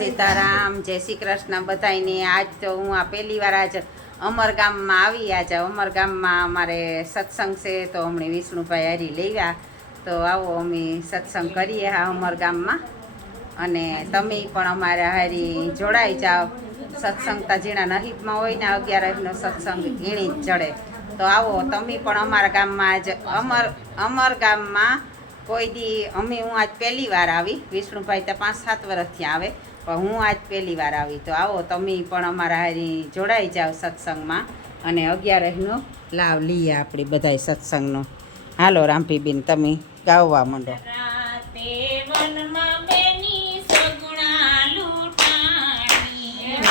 સીતારામ, જય શ્રી કૃષ્ણ બધાયને। આજ તો હું આ પહેલી વાર આજ અમરગામમાં આવી। આજ અમરગામમાં અમારે સત્સંગ છે, તો હમણાં વિષ્ણુભાઈ હારી લેવા, તો આવો અમે સત્સંગ કરીએ આ અમરગામમાં, અને તમે પણ અમારા હારી જોડાઈ જાઓ। સત્સંગ તાજીણા નહીબમાં હોય ને 11નો સત્સંગ ઈણી જ ચડે, તો આવો તમે પણ અમારા ગામમાં આજ અમરગામમાં કોઈ દી હું આજ પહેલી વાર આવી। વિષ્ણુભાઈ તો 5-7 વર્ષથી આવે, પણ હું આજ પહેલી વાર આવી, તો આવો તમે પણ અમારા હારી જોડાઈ જાઓ સત્સંગમાં, અને 11નો લાવ લઈએ આપણે બધાય સત્સંગનો। હાલો રામપીબેન, તમે ગાવા માંડો।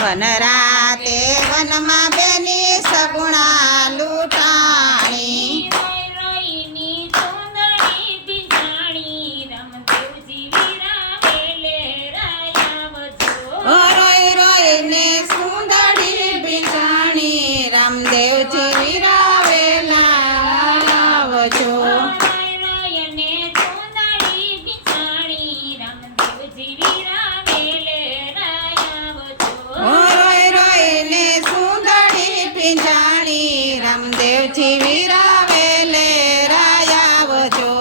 વનરાતે વનમાં બેની સગુણા લૂંટાણી, રોઈ રોઈને સુંદરી બિજાણી, રામદેવજી વિરાવેલા આવજો। રામદેવજી વિરાવેલે રાયાવજો।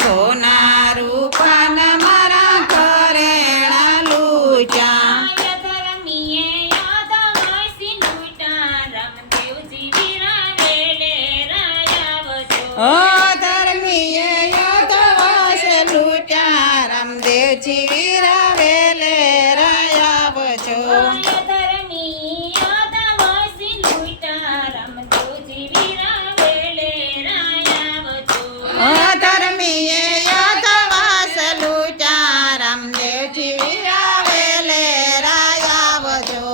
સોના રૂપાના મારા ઘરેણા લૂટ્યા, ઓ ધર્મીએ યાદવાસ લૂટ્યા, રામદેવજી વિરાવેલે રાયાવજો। ધર્મીએ યાદવાસ લૂટ્યા, રામદેવજી વિરાવેલે રાયાવજો।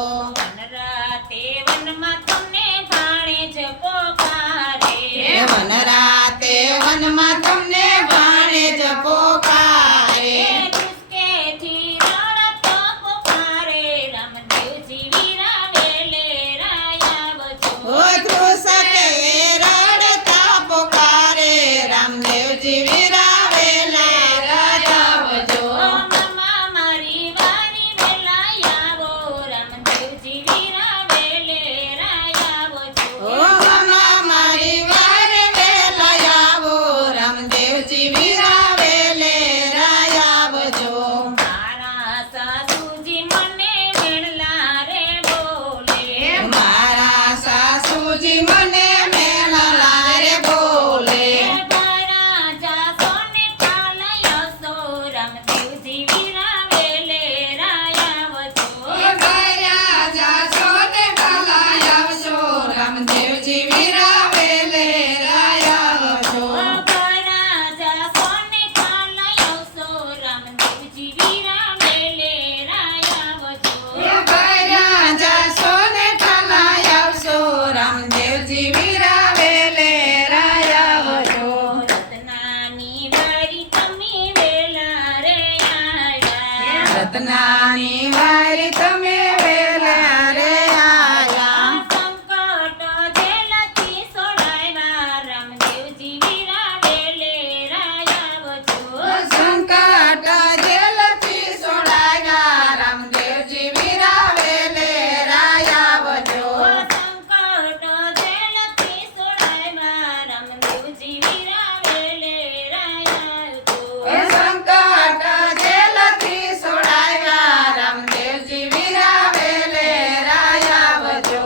વનરાતે વનમાં તમને ભાણેજ પોકારે, રત્નાની વારી તમે વેલા રે આયા, સંકટ જેલથી સોડાવ્યા, રામદેવજી વિરાવેલે રાયાવજો। સંકટ જેલથી સોડાવ્યા, રામદેવજી વિરાવેલે રાયાવજો। સંકટ જેલથી સોડાવ્યા, રામદેવજી વિરાવેલે રાયાવજો। સંકટ જેલથી સોડાવ્યા, રામદેવજી વિરાવેલે રાયાવજો।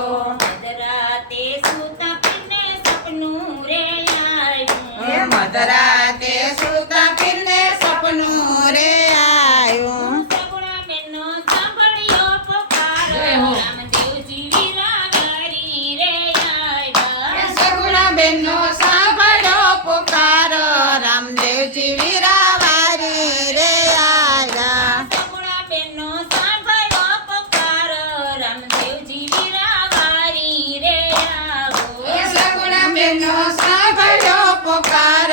મધરાતે સૂતા પીને સપનું રે આવ્યું, મધરાતે સૂતા પીને સપનું રે આવ્યું, સગુણા બેનો સાંભળ્યો પોકાર, રામદેવજી વિરાવારી રે આવ્યા। સગુણા બેનો સાંભળ્યો પોકાર, રામદેવજી વિરાવારી રે આવ્યા। સગુણા બેનો સાંભળ્યો પોકાર, રામદેવજી વિરાવારી રે આવો। સગુણા બેનો સાંભળ્યો પોકાર,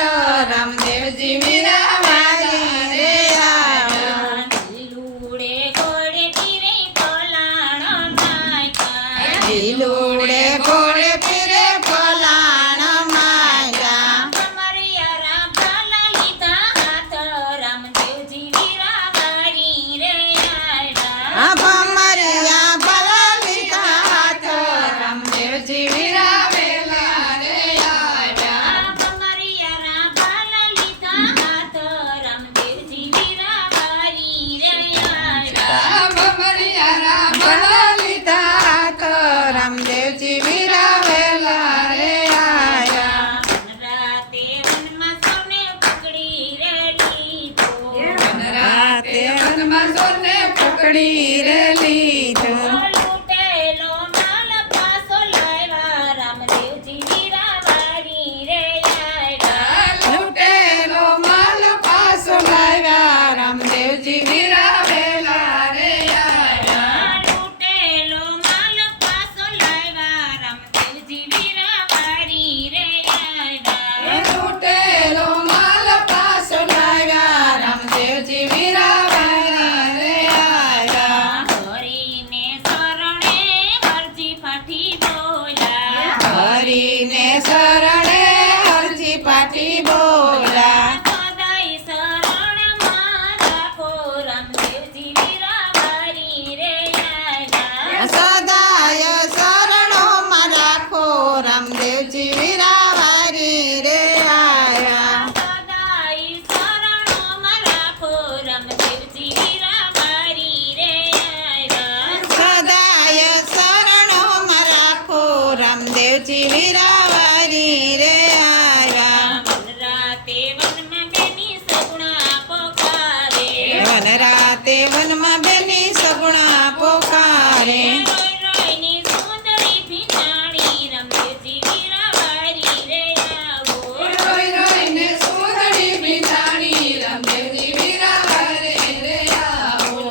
પકડી રે લીધો લૂંટેલો માલ પાછો લાવ્યા રામદેવજી વીરાવારી રે આવ્યા લૂંટેલો માલ પાછો લાવ્યા રામદેવજી વીરાવેલા રે આવ્યા લૂંટેલો માલ પાછો લાવ્યા રામદેવજી વીરાવારી રે આવ્યા લૂંટેલો માલ પાછો લાવ્યા રામદેવજી વીરાવેલા રે આવ્યા હરીને શરણે હરજી ફાટી બોલ્યા હરીને શરણે હરજી પાટી બોલા સદાય શરણમાં રાખો રામદેવજી વીરાવારી રે આવ્યા સદાય શરણોમાં રાખો રામદેવજી વીરાવારી રે આવ્યા સદાય શરણોમાં રાખો રામદેવજી વીરાવારી રે આવ્યા સદાય શરણોમાં રાખો રામદેવજી વીરાવારી રે આવ્યા રાતે વનમાં બેની સગુણા પોકારે વન રાતે વનમાં બેની સગુણા પોકારે રોય રોયની સુંદરી ભીંજાણી રામદેવજી વીરાવારી રે આવો રોઈ રોઈને સુંદરી બિચારી રામદેવજી વીરાવારી રે આવો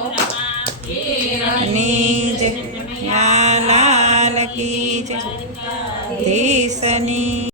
ની જય લાલ કી જય દેશની